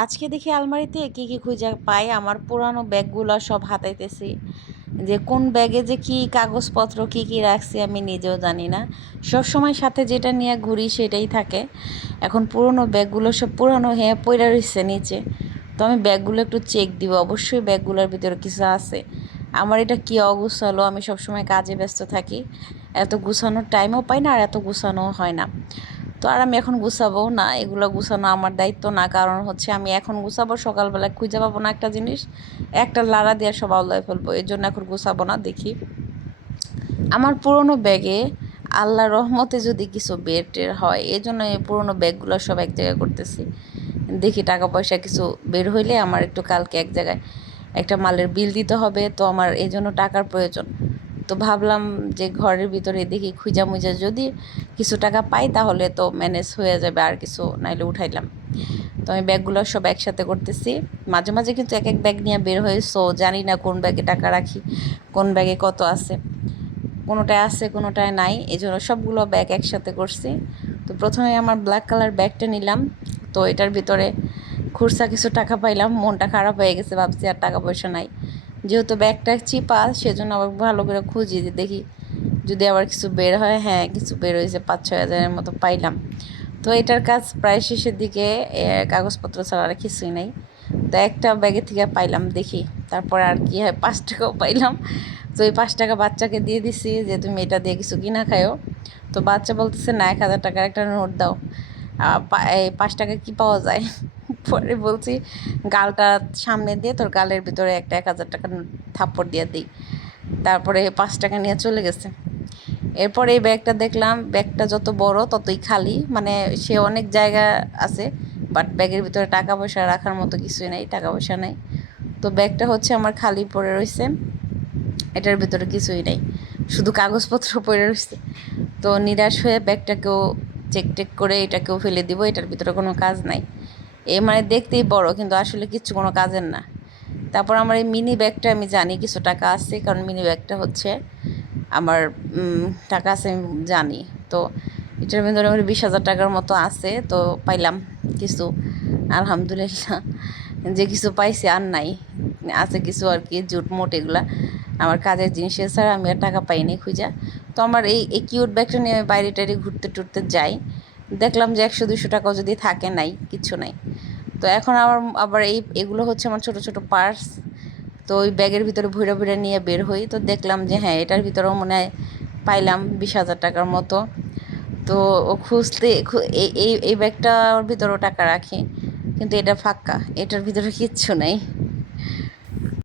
আজকে দেখি আলমারিতে কি কি খুঁজে পাই, আমার পুরানো ব্যাগগুলো সব হাতাইতেছি। যে কোন ব্যাগে যে কি কাগজপত্র কি কি রাখছি আমি নিজেও জানি না। সব সময় সাথে যেটা নিয়ে ঘুরি সেটাই থাকে। এখন পুরনো ব্যাগগুলো সব পুরানো হয়ে পড়ে রয়েছে নিচে। তো আমি ব্যাগগুলো একটু চেক দিব, অবশ্যই ব্যাগগুলোর ভিতরে কিছু আছে। আমার এটা কি অগুছালো, আমি সবসময় কাজে ব্যস্ত থাকি, এত গুছানোর টাইমও পাই না আর এত গুছানোও হয় না। তো আর আমি এখন গুছাবো না, এগুলো গুছানো আমার দায়িত্ব না। কারণ হচ্ছে আমি এখন গুছাবো, সকালবেলায় খুঁজে পাবো না একটা জিনিস, একটা লাড়া দিয়ে সব আল্লায় ফেলবো। এর জন্য এখন গুছাবো না। দেখি আমার পুরনো ব্যাগে আল্লাহর রহমতে যদি কিছু বের টের হয়, এই জন্য এই পুরনো ব্যাগগুলো সব এক জায়গায় করতেছি। দেখি টাকা পয়সা কিছু বের হইলে আমার একটু কালকে এক জায়গায় একটা মালের বিল দিতে হবে, তো আমার এই জন্য টাকার প্রয়োজন। তো ভাবলাম যে ঘরের ভিতরে দেখি খুঁজা মুজা যদি কিছু টাকা পাই তাহলে তো ম্যানেজ হয়ে যাবে, আর কিছু নাইলে উঠাইলাম। তো আমি ব্যাগগুলো সব একসাথে করতেছি। মাঝে মাঝে কিন্তু এক এক ব্যাগ নিয়ে বের হয়ে, সো জানি না কোন ব্যাগে টাকা রাখি, কোন ব্যাগে কত আছে। কোনোটায় আছে কোনোটায় নাই, এই জন্য সবগুলো ব্যাগ একসাথে করছি। তো প্রথমে আমার ব্ল্যাক কালার ব্যাগটা নিলাম। তো এটার ভিতরে খুরসা কিছু টাকা পাইলাম, মনটা খারাপ হয়ে গেছে, ভাবছি আর টাকা পয়সা নাই। যেহেতু ব্যাগটা চিপা সেজন্য আবার ভালো করে খুঁজি যে দেখি যদি আবার কিছু বের হয়। হ্যাঁ, কিছু বের হয়েছে, 5-6 হাজারের মতো পাইলাম। তো এটার কাজ প্রায় শেষের দিকে, কাগজপত্র ছাড়া আর কিছুই নাই। তো একটা ব্যাগে থেকে পাইলাম, দেখি তারপরে আর কি হয়। 5 টাকাও পাইলাম। তো এই 5 টাকা বাচ্চাকে দিয়ে দিছি যে তুমি এটা দিয়ে কিছু কিনা খায়ও। তো বাচ্চা বলতেছে না, 1,000 টাকার একটা নোট দাও। এই 5 টাকা কি পাওয়া যায়? পরে বলছি গালটা সামনে দিয়ে তোর গালের ভিতরে একটা 1,000 টাকার থাপ্পড় দিয়ে দিই। তারপরে 5 টাকা নিয়ে চলে গেছে। এরপর এই ব্যাগটা দেখলাম, ব্যাগটা যত বড় ততই খালি, মানে সে অনেক জায়গা আছে, বাট ব্যাগের ভিতরে টাকা পয়সা রাখার মতো কিছুই নেই, টাকা পয়সা নেই। তো ব্যাগটা হচ্ছে আমার খালি পড়ে রয়েছে, এটার ভিতরে কিছুই নেই, শুধু কাগজপত্র পড়ে রয়েছে। তো নিরাশ হয়ে ব্যাগটাকেও চেক টেক করে এটাকেও ফেলে দিব, এটার ভিতরে কোনো কাজ নাই। এ মানে দেখতেই বড় কিন্তু আসলে কিচ্ছু কোনো কাজের না। তারপর আমার এই মিনি ব্যাগটা আমি জানি কিছু টাকা আছে, কারণ মিনি ব্যাগটা হচ্ছে আমার টাকা আছে আমি জানি। তো এটার ভিতরে আমার 20,000 টাকার মতো আছে। তো পাইলাম কিছু, আলহামদুলিল্লাহ। যে কিছু পাইছি আর নাই, আছে কিছু আর কি, জুট মুট এগুলা আমার কাজের জিনিস ছাড়া আমি আর টাকা পাইনি খুঁজা। তো আমার এই কিউট ব্যাগটা নিয়ে আমি বাইরে টাইরে ঘুরতে টুরতে যাই, দেখলাম যে 100-200 টাকাও যদি থাকে, নাই, কিচ্ছু নাই। তো এখন আমার আবার এগুলো হচ্ছে আমার ছোট ছোট পার্স। তো ওই ব্যাগের ভিতরে ভুইরা ভুইরা নিয়ে বের হই, তো দেখলাম যে হ্যাঁ এটার ভিতরেও মনে হয় পাইলাম 20,000 টাকার মতো। তো ও খুঁজতে এই এই এই ব্যাগটার ভিতরেও টাকা রাখি, কিন্তু এটা ফাঁকা, এটার ভিতরে কিচ্ছু নেই।